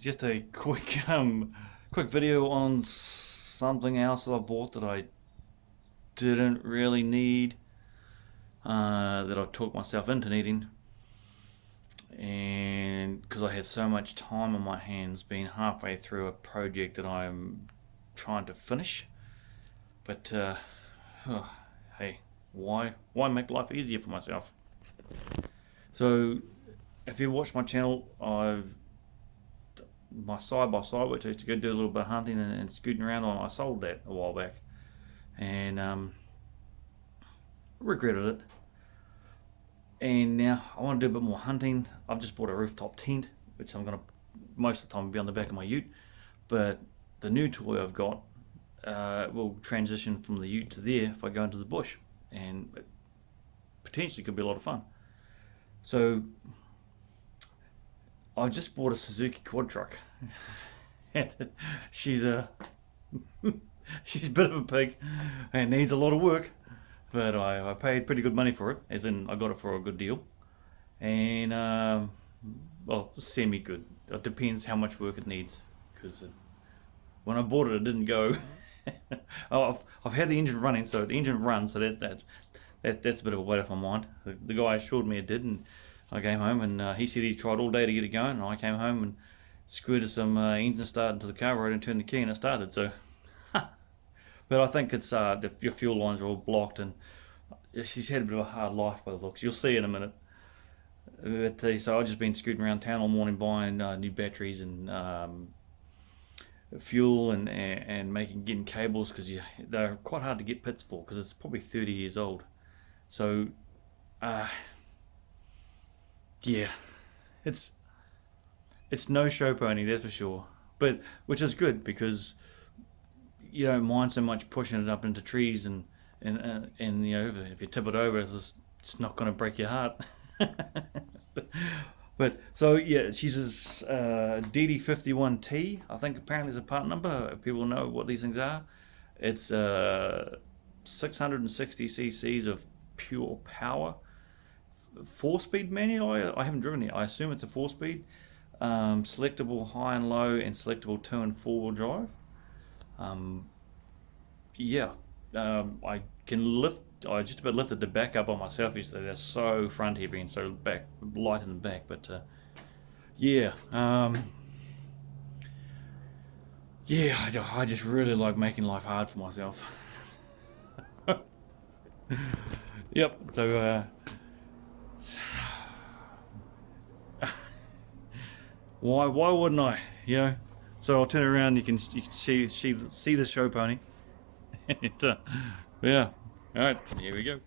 Just a quick video on something else that I bought that I didn't really need, that I talked myself into needing, and because I had so much time on my hands, being halfway through a project that I'm trying to finish. But hey, why make life easier for myself? So, if you watch my channel, I've my side by side, which I used to go do a little bit of hunting and scooting around on. I sold that a while back, and regretted it. And now I want to do a bit more hunting. I've just bought a rooftop tent, which I'm gonna most of the time be on the back of my ute. But the new toy I've got will transition from the ute to there if I go into the bush, and it potentially could be a lot of fun. So I just bought a Suzuki quad truck. she's a she's a bit of a pig and needs a lot of work, but I paid pretty good money for it, as in I got it for a good deal, and well, semi good. It depends how much work it needs, because when I bought it, it didn't go. I've had the engine running, so the engine runs, so that's a bit of a weight off my mind. The guy assured me it did, and I came home and he said he tried all day to get it going, and I came home and squirted some engine start into the carburetor and turned the key and it started. So, but I think it's your fuel lines are all blocked, and she's had a bit of a hard life by the looks. You'll see in a minute. But, so I've just been scooting around town all morning buying new batteries and fuel and getting cables, because they're quite hard to get pits for, because it's probably 30 years old. So yeah, it's no show pony, that's for sure. But which is good, because you don't mind so much pushing it up into trees, and if you tip it over, it's not going to break your heart. But so yeah, she's a DD51T. I think apparently is a part number. People know what these things are. It's 660 cc's of pure power. 4-speed manual. I haven't driven it. I assume it's a 4-speed. Selectable high and low, and selectable 2 and 4-wheel drive. I can lift. I just about lifted the back up on myself yesterday. They're so front heavy and so back light in the back. But I just really like making life hard for myself. Yep. So why wouldn't I? So I'll turn it around. You can see the show pony. And, yeah. All right. Here we go.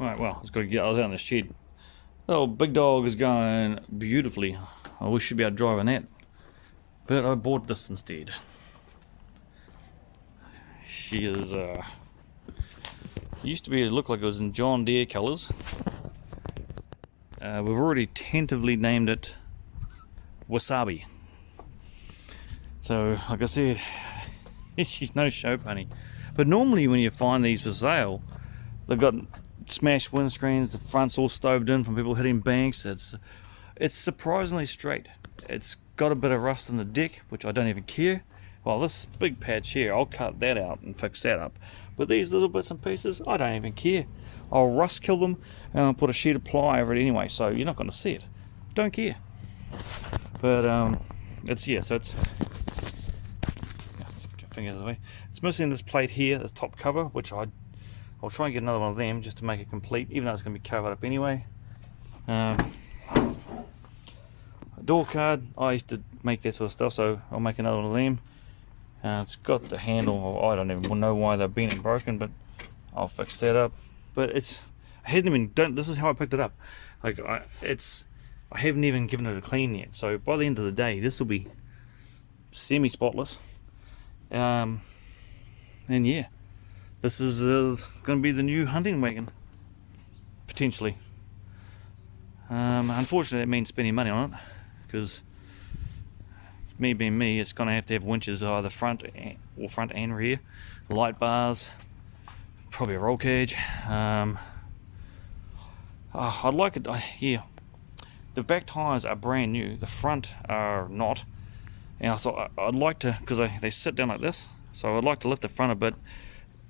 All right. Well, I was out in the shed. Oh, big dog is going beautifully. I wish she'd be out driving that, but I bought this instead. She is used to be, it looked like it was in John Deere colors. We've already tentatively named it Wasabi. So, like I said, she's no show pony. But normally when you find these for sale, they've got smashed windscreens, the front's all stoved in from people hitting banks. It's surprisingly straight. It's got a bit of rust in the deck, which I don't even care. Well, this big patch here, I'll cut that out and fix that up. But these little bits and pieces, I don't even care. I'll rust kill them, and I'll put a sheet of ply over it anyway, so you're not going to see it. Don't care. But so it's finger out of the way. It's missing this plate here, this top cover, which I'll try and get another one of them just to make it complete, even though it's going to be covered up anyway. A door card, I used to make that sort of stuff, so I'll make another one of them. It's got the handle, I don't even know why they've been broken, but I'll fix that up. But it hasn't even done. This is how I picked it up. Like I haven't even given it a clean yet. So by the end of the day, this will be semi-spotless. And yeah, this is going to be the new hunting wagon, potentially. Unfortunately, that means spending money on it, because me being me, it's going to have winches either front and rear, light bars, probably a roll cage. I'd like it. the back tyres are brand new, the front are not. And I thought I'd like to, because they sit down like this, so I'd like to lift the front a bit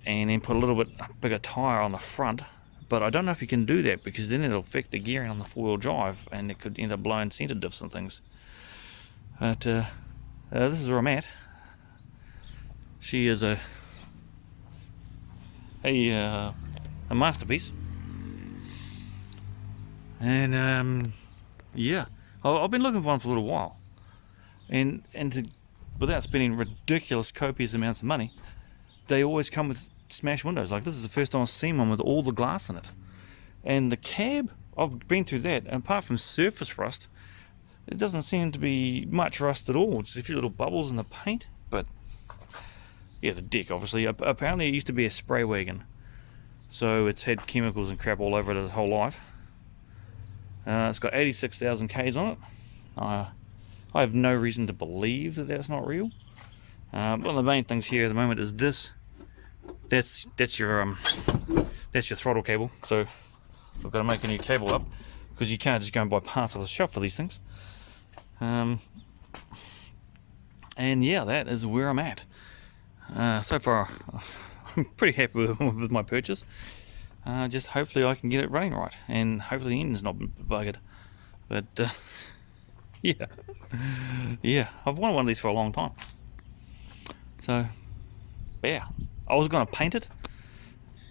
and then put a little bit bigger tyre on the front. But I don't know if you can do that, because then it'll affect the gearing on the four-wheel drive and it could end up blowing centre diffs and things. But this is where I'm at. She is a masterpiece. And yeah, I've been looking for one for a little while, and without spending ridiculous copious amounts of money, they always come with smash windows. Like, this is the first time I've seen one with all the glass in it. And the cab, I've been through that, and apart from surface rust, it doesn't seem to be much rust at all. Just a few little bubbles in the paint. But yeah, the deck, obviously, apparently it used to be a spray wagon, so it's had chemicals and crap all over it its whole life. It's got 86,000 Ks on it. I have no reason to believe that that's not real. One of the main things here at the moment is this. That's your throttle cable. So I've got to make a new cable up, because you can't just go and buy parts off the shop for these things. And yeah, that is where I'm at. So far, I'm pretty happy with my purchase. Just hopefully I can get it running right, and hopefully the engine's not buggered. But yeah, I've wanted one of these for a long time. So yeah, I was going to paint it,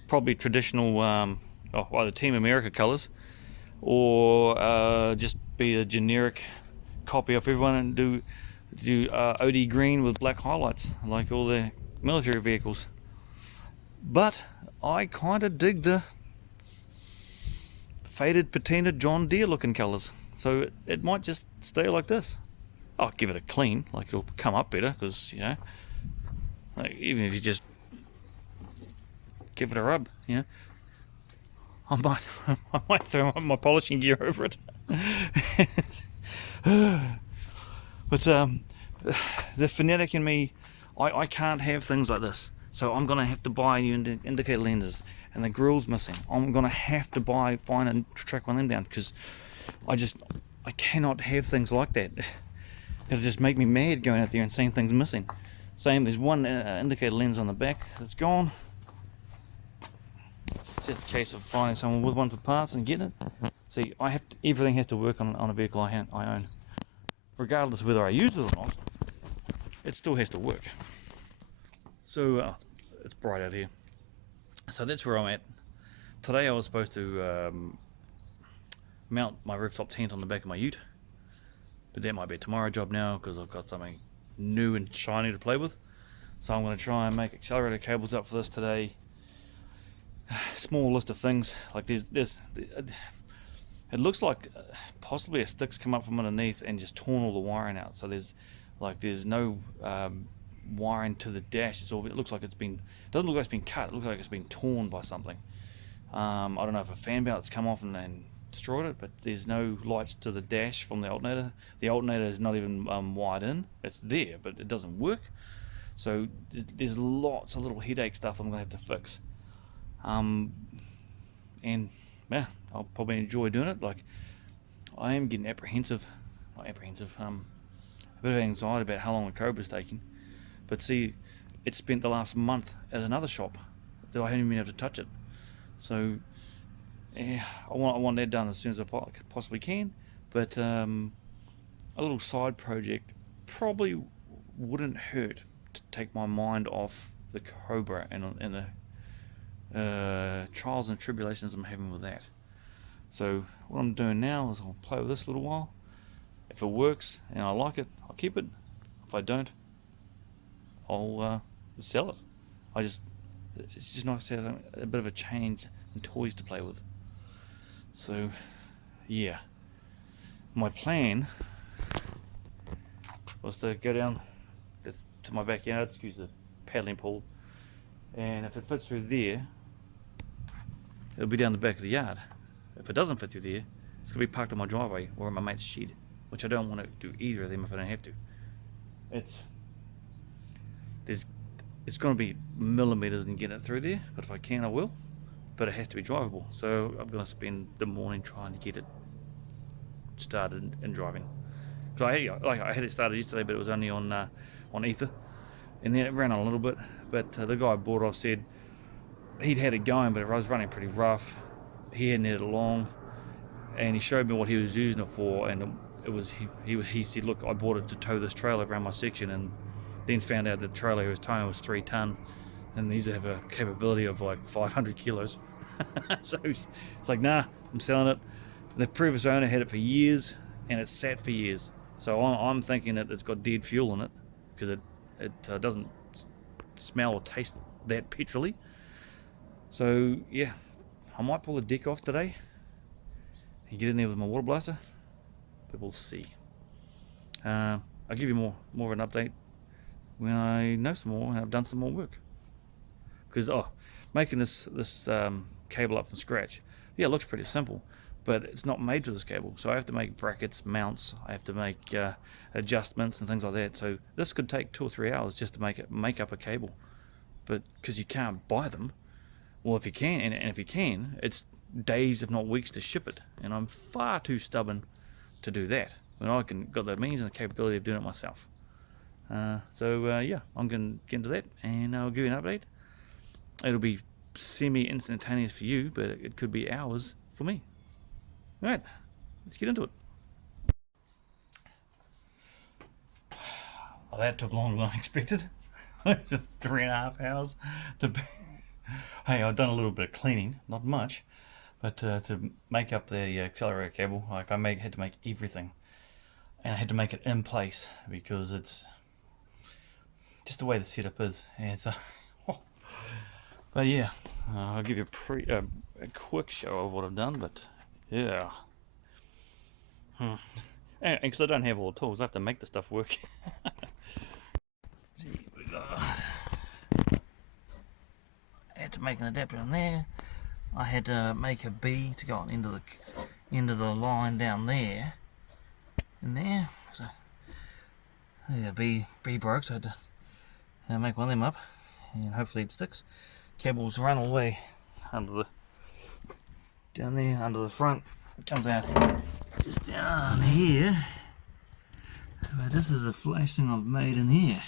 probably traditional, either Team America colours, or just be a generic copy of everyone and do OD green with black highlights like all the military vehicles. But I kind of dig the faded patina John Deere looking colours, so it might just stay like this. I'll give it a clean, like it'll come up better, because like, even if you just give it a rub, I might throw my polishing gear over it. But the fanatic in me, I can't have things like this. So I'm going to have to buy new indicator lenses, and the grill's missing. I'm going to have to find and track one of them down, because I cannot have things like that. It'll just make me mad going out there and seeing things missing. Same, there's one indicator lens on the back that's gone. It's just a case of finding someone with one for parts and getting it. See, everything has to work on a vehicle I own. Regardless of whether I use it or not, it still has to work. So it's bright out here. So that's where I'm at. Today I was supposed to mount my rooftop tent on the back of my ute, but that might be a tomorrow job now, because I've got something new and shiny to play with. So I'm going to try and make accelerator cables up for this today. Small list of things, like there's it looks like possibly a stick's come up from underneath and just torn all the wiring out. So there's no wiring to the dash. It looks like doesn't look like it's been cut. It looks like it's been torn by something. I don't know if a fan belt's come off and destroyed it, but there's no lights to the dash from the alternator. The alternator is not even wired in. It's there, but it doesn't work. So there's lots of little headache stuff I'm going to have to fix. And yeah, I'll probably enjoy doing it. Like, I am getting a bit of anxiety about how long the Cobra's taking. But see, it's spent the last month at another shop that I haven't even been able to touch it. So yeah, I want that done as soon as I possibly can. But a little side project probably wouldn't hurt to take my mind off the Cobra and the trials and tribulations I'm having with that. So what I'm doing now is I'll play with this a little while. If it works and I like it, I'll keep it. If I don't, I'll sell it. It's just nice to have a bit of a change and toys to play with. So yeah, my plan was to go down to my backyard, use the paddling pool, and if it fits through there, it'll be down the back of the yard. If it doesn't fit through there, it's going to be parked on my driveway or in my mate's shed, which I don't want to do either of them if I don't have to. It's going to be millimeters in getting it through there, but if I can, I will. But it has to be drivable, so I'm going to spend the morning trying to get it started in driving. So I had it started yesterday, but it was only on ether, and then it ran on a little bit. But the guy I bought off said he'd had it going, but it was running pretty rough. He hadn't had it long, and he showed me what he was using it for, and it was he said, look, I bought it to tow this trailer around my section, and then found out the trailer he was towing was 3 ton, and these have a capability of like 500 kilos. So it's like, nah, I'm selling it. The previous owner had it for years, and it sat for years. So I'm thinking that it's got dead fuel in it, because it doesn't smell or taste that petrol-y. So yeah, I might pull the deck off today and get in there with my water blaster, but we'll see. I'll give you more of an update when I know some more and I've done some more work. Because making this cable up from scratch, yeah, it looks pretty simple, but it's not made for this cable. So I have to make brackets, mounts. I have to make adjustments and things like that. So this could take 2 or 3 hours just to make up a cable. But because you can't buy them, well, if you can, and if you can, it's days if not weeks to ship it, and I'm far too stubborn to do that when I got the means and the capability of doing it myself. Yeah, I'm gonna get into that, and I'll give you an update. It'll be semi-instantaneous for you, but it could be hours for me. All right, let's get into it. Well, that took longer than I expected. Just 3.5 hours to be. Hey, I've done a little bit of cleaning, not much, but to make up the accelerator cable, like had to make everything, and I had to make it in place because it's just the way the setup is. And so, but yeah, I'll give you a quick show of what I've done. But yeah, and because I don't have all the tools, I have to make the stuff work. See, we got. I had to make an adapter in there. I had to make a B to go on into the line down there. In there. So yeah, B broke, so I had to make one of them up, and hopefully it sticks. Cables run all the way down there under the front. It comes out just down here. But this is a flash thing I've made in here.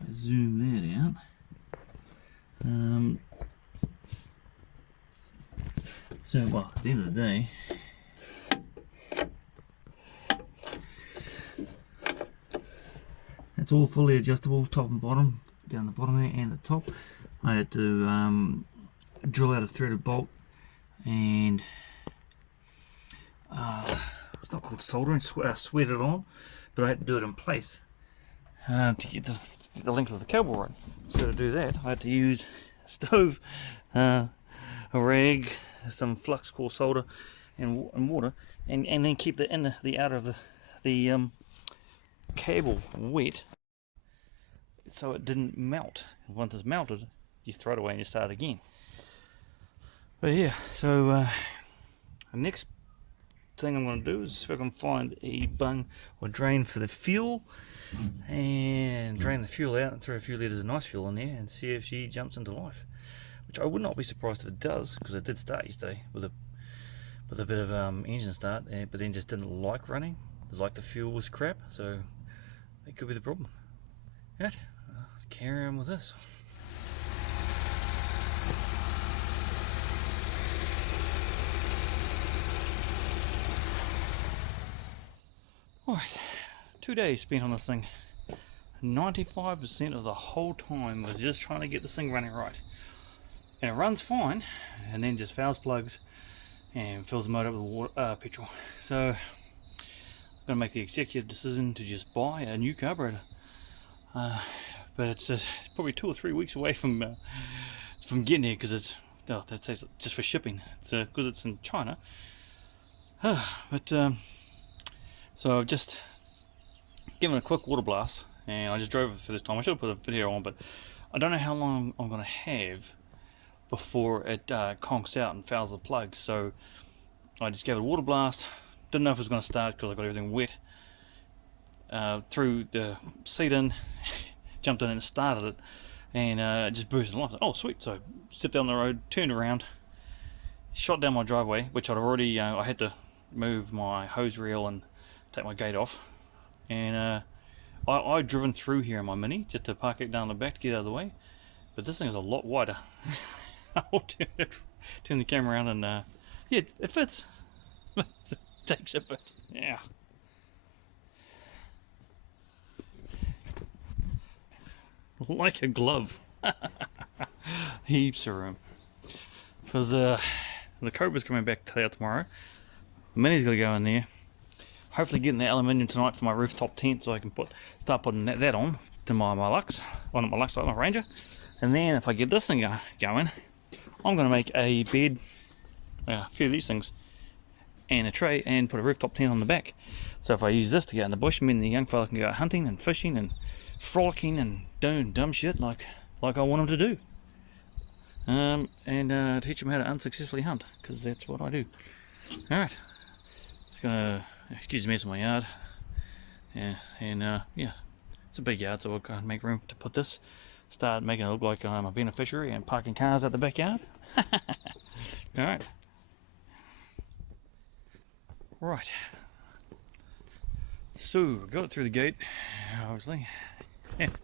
If I zoom that out. So, well, at the end of the day, it's all fully adjustable, top and bottom, down the bottom there and the top. I had to drill out a threaded bolt and it's not called soldering, sweat it on, but I had to do it in place to get the length of the cable right. So to do that, I had to use a stove, a rag, some flux core solder, and water, and then keep the outer of the cable wet, so it didn't melt. Once it's melted, you throw it away and you start again. But yeah, so the next thing I'm going to do is see if I can find a bung or drain for the fuel, and drain the fuel out and throw a few litres of nice fuel in there and see if she jumps into life, which I would not be surprised if it does, because it did start yesterday with a bit of engine start, but then just didn't like running, like the fuel was crap, so it could be the problem. Right, carry on with this. Alright, 2 days spent on this thing. 95% of the whole time was just trying to get this thing running right. And it runs fine, and then just fouls plugs and fills the motor up with water, petrol. So I'm going to make the executive decision to just buy a new carburetor. But it's probably 2 or 3 weeks away from getting here, because it's that's just for shipping. It's because it's in China. So I've just given it a quick water blast, and I just drove it for this time. I should have put a video on, but I don't know how long I'm going to have before it conks out and fouls the plugs. So I just gave it a water blast. Didn't know if it was going to start because I got everything wet. Threw the seat in, jumped in and started it, and it just boosted life. Oh sweet! So I stepped down the road, turned around, shot down my driveway, which I'd already I had to move my hose reel and take my gate off. And I've driven through here in my Mini just to park it down the back to get out of the way. But this thing is a lot wider. I'll turn the camera around and yeah, it fits. It takes a bit. Yeah. Like a glove. Heaps of room. Because the Cobra's coming back today or tomorrow. The Mini's got to go in there. Hopefully getting the aluminium tonight for my rooftop tent so I can start putting that on to my Lux. Well, not my Lux, like my Ranger. And then if I get this thing going, I'm going to make a bed, a few of these things, and a tray, and put a rooftop tent on the back. So if I use this to go in the bush, me and the young fella can go out hunting and fishing and frolicking and doing dumb shit like I want them to do. And teach them how to unsuccessfully hunt, because that's what I do. Alright. Just gonna excuse the mess in my yard. Yeah, and yeah, it's a big yard, so we're gonna make room to put this. Start making it look like I'm a beneficiary and parking cars at the backyard. Alright. Right. So, got it through the gate, obviously.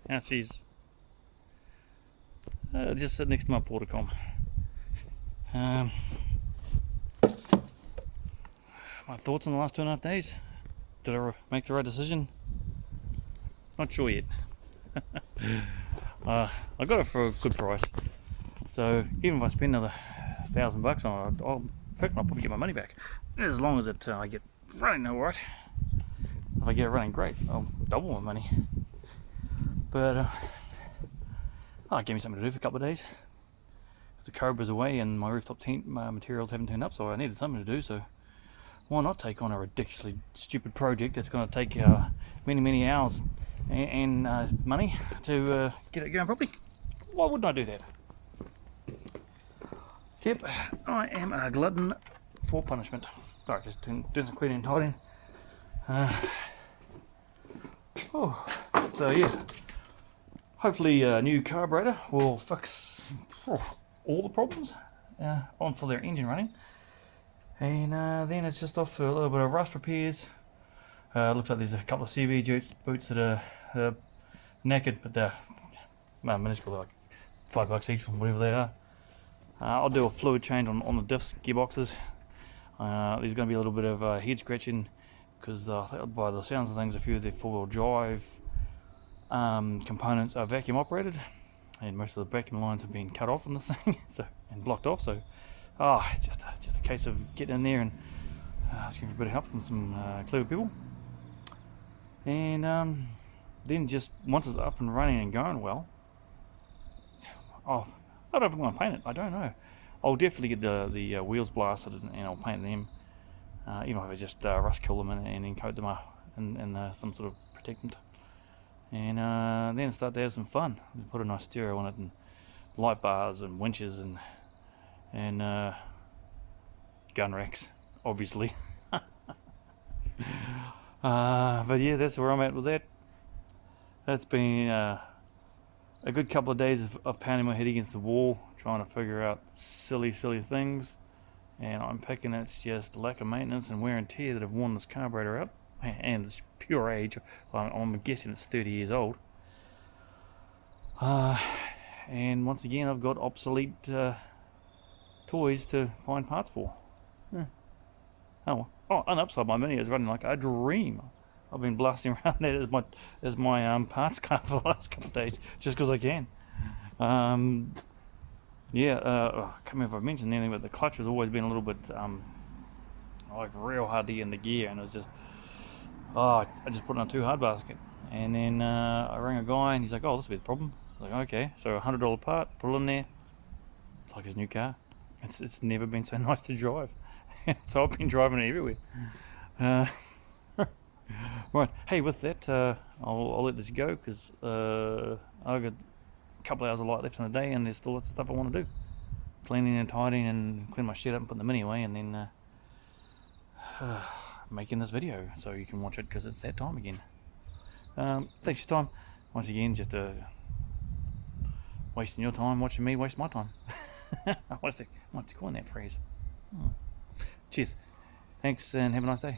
Now she's just sitting next to my portacom. My thoughts on the last 2.5 days? Did I make the right decision? Not sure yet. I got it for a good price, so even if I spend another $1,000 on it, I'll probably get my money back, as long as I get running alright. If I get it running great, I'll double my money. But it gave me something to do for a couple of days. The Cobra's away and my rooftop tent materials haven't turned up, so I needed something to do. So why not take on a ridiculously stupid project that's going to take many hours and money to get it going properly? Why wouldn't I do that? Yep, I am a glutton for punishment. Sorry, just doing some cleaning and tidying. So yeah, hopefully a new carburetor will fix all the problems on for their engine running. And then it's just off for a little bit of rust repairs. Looks like there's a couple of CV boots that are knackered, but they're minuscule, like $5 each, whatever they are. I'll do a fluid change on the diffs, gearboxes. There's going to be a little bit of head scratching, because I think by the sounds of things, a few of the four-wheel drive components are vacuum operated, and most of the vacuum lines have been cut off on this thing, and blocked off. So, it's just a case of getting in there and asking for a bit of help from some clever people. And then just once it's up and running and going well, I don't know if I'm going to paint it. I don't know. I'll definitely get the wheels blasted and I'll paint them. Even if I just rust kill them and then coat them up in some sort of protectant. And then start to have some fun. Put a nice stereo on it, and light bars and winches and gun racks, obviously. But yeah, that's where I'm at with that. That's been a good couple of days of pounding my head against the wall, trying to figure out silly things. And I'm picking it's just lack of maintenance and wear and tear that have worn this carburetor out. And it's pure age. I'm guessing it's 30 years old. And once again, I've got obsolete toys to find parts for. And upside my Mini is running like a dream. I've been blasting around that as my parts car for the last couple of days, just because I can. I can't remember if I mentioned anything, but the clutch has always been a little bit like real hard to get in the gear, and it was just I just put it on too hard basket. And then I rang a guy and he's like, this will be the problem. I was like, okay, so $100 part, put it in there. It's like his new car. It's never been so nice to drive. So I've been driving it everywhere. Right, hey, with that, I'll let this go, because I've got a couple of hours of light left in the day, and there's still lots of stuff I want to do. Cleaning and tidying, and clean my shit up and put the Mini away, and then making this video so you can watch it, because it's that time again. Thanks for your time. Once again, just wasting your time watching me waste my time. What's the coin that phrase? Cheers. Thanks and have a nice day.